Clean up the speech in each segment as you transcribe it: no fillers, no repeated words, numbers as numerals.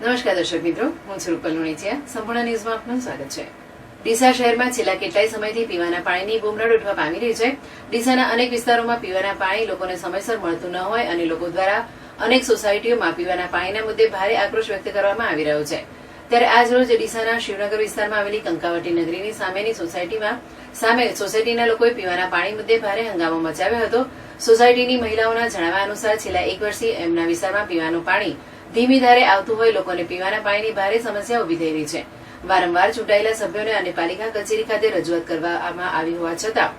નમસ્કાર દર્શક મિત્રો, હું છું રૂપલ લુણીચિયા. સંપૂર્ણ ન્યૂઝમાં આપનું સ્વાગત છે. ડીસા શહેરમાં છેલ્લા કેટલાય સમયથી પીવાના પાણીની બુમરાડ ઉઠવા પામી રહી છે. ડીસાના અનેક વિસ્તારોમાં પીવાના પાણી લોકોને સમયસર મળતું ન હોય અને લોકો દ્વારા અનેક સોસાયટીઓમાં પીવાના પાણીના મુદ્દે ભારે આક્રોશ વ્યક્ત કરવામાં આવી રહ્યો છે. ત્યારે આજ રોજ ડીસાના શિવનગર વિસ્તારમાં આવેલી કંકાવટી નગરીની સામેની સોસાયટીના લોકોએ પીવાના પાણી મુદ્દે ભારે હંગામો મચાવ્યો હતો. સોસાયટીની મહિલાઓના જણાવ્યા અનુસાર છેલ્લા એક વર્ષથી એમના વિસ્તારમાં પીવાનું પાણી ધીમી ધારે આવતું હોય લોકોને પીવાના પાણીની ભારે સમસ્યા ઉભી થઈ રહી છે. વારંવાર ચૂંટાયેલા સભ્યોને અને પાલિકા કચેરી ખાતે રજૂઆત કરવામાં આવી હોવા છતાં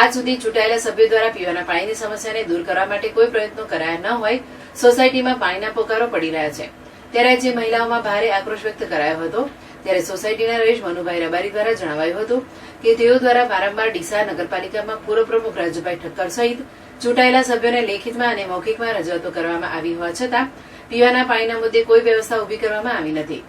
આજ સુધી ચૂંટાયેલા સભ્યો દ્વારા પીવાના પાણીની સમસ્યાને દૂર કરવા માટે કોઈ પ્રયત્નો કરાયા ન હોય સોસાયટીમાં પાણીના પોકારો પડી રહ્યા છે. ત્યારે જે મહિલાઓમાં ભારે આક્રોશ વ્યક્ત કરાયો હતો. ત્યારે સોસાયટીના રહીશ મનુભાઈ રબારી દ્વારા જણાવાયું હતું કે તેઓ દ્વારા વારંવાર ડીસા નગરપાલિકામાં પૂર્વ પ્રમુખ રાજુભાઈ ઠક્કર સહિત ચૂંટાયેલા સભ્યોને લેખિતમાં અને મૌખિકમાં રજૂઆતો કરવામાં આવી હોવા છતાં પીવાના પાણીના મુદ્દે કોઈ વ્યવસ્થા ઉભી કરવામાં આવી નથી.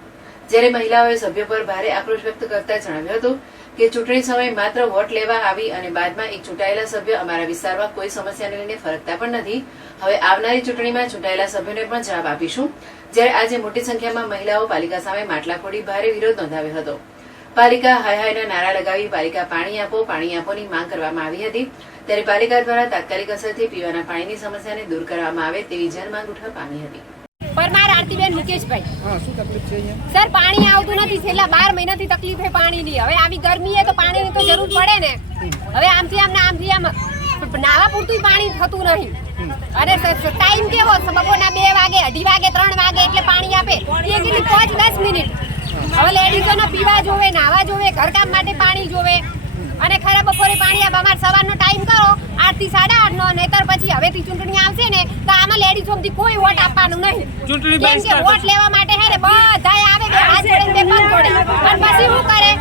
જ્યારે મહિલાઓએ સભ્યો પર ભારે આક્રોશ વ્યક્ત કરતા જણાવ્યું હતું કે ચૂંટણી સમયે માત્ર વોટ લેવા આવી અને બાદમાં એક ચૂંટાયેલા સભ્ય અમારા વિસ્તારમાં કોઈ સમસ્યાને લઈને ફરકતા પણ નથી. હવે આવનારી ચૂંટણીમાં ચૂંટાયેલા સભ્યોને પણ જવાબ આપીશું. જ્યારે આજે મોટી સંખ્યામાં મહિલાઓ પાલિકા સામે માટલા ફોડી ભારે વિરોધ નોંધાવ્યો હતો. પાલિકા હાય હાયના નારા લગાવી પાલિકા પાણી આપોની માંગ કરવામાં આવી હતી. ત્યારે પાલિકા દ્વારા તાત્કાલિક અસરથી પીવાના પાણીની સમસ્યાને દૂર કરવામાં આવે તેવી જનમાંગ ઉઠવા પામી હતી. પરમાર આરતીબેન મુકેશભાઈ. શું તકલીફ છે અહીંયા? સર, પાણી આવતું નથી. છેલ્લા 12 મહિનાથી તકલીફ છે પાણીની. હવે આવી ગરમીએ તો પાણીની તો જરૂર પડે ને. હવે આમથી આમ નાવા પૂરતું પાણી થતું નહીં. અને ટાઈમ કેવો? બપોરના 2 વાગે, 2:30 વાગે, 3 વાગે એટલે પાણી આપે. એ કેટલી 5-10 મિનિટ. હવે લેડીઝોને પીવા જોવે, નાવા જોવે, ઘરકામ માટે પાણી જોવે. અને ખરા બપોરે પાણી આપે. અમારે સવારનો ટાઈમ કરો 8 થી 8:30 નો. નહીતર પછી હવેથી ચૂંટણી આવશે ને તો આમાં લેડીઝોમાંથી કોઈ વોટ આપવાનું નહીં. કેમ કે વોટ લેવા માટે હે ને બધાય આવે બે હાથ જોડીને બે પગ જોડે. અને પછી શું કરે?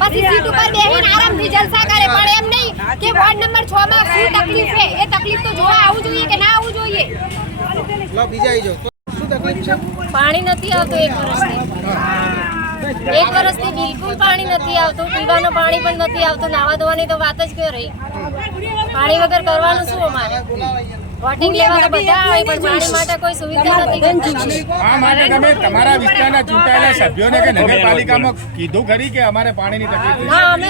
પછી સીટ ઉપર બેહીને આરામથી જલસા કરે. પણ એમ નહીં કે વોર્ડ નંબર 6 માં શું તકલીફ છે એ તકલીફ તો જોવા આવવું જોઈએ કે ના આવવું જોઈએ. લો બીજા આવી જાઓ. શું તકલીફ છે? પાણી નથી આવતું 1 વર્ષથી. 1 વર્ષથી બિલકુલ પાણી નથી આવતું. પીવાનું પાણી પણ નથી આવતું. નાવા ધોવાની તો વાત જ ક્યાં રહી? પાણી વગર કરવાનું શું અમારે? વોટિંગ લેવા તો બધા આવે પણ પાણી માટે કોઈ સુવિધા નથી. આ માટે તમે તમારા વિસ્તારના ચૂંટાયેલા સભ્યોને કે નગરપાલિકામાં કીધું ખરી કે અમારે પાણીની તકલીફ છે? હા, અમે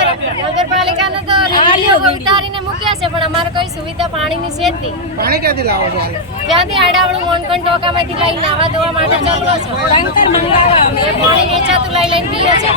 નગરપાલિકાને તો રેલીઓ ઉતારીને મૂક્યા છે પણ અમારે કોઈ સુવિધા પાણીની છે જ નહીં. પાણી ક્યાંથી લાવો છો? ત્યાંથી આડાવડું મોનકન ટોકામાંથી લઈને નાવા ધોવા માટે ચાલવો છે. પાણી વેચાતું લઈને પીએ છે.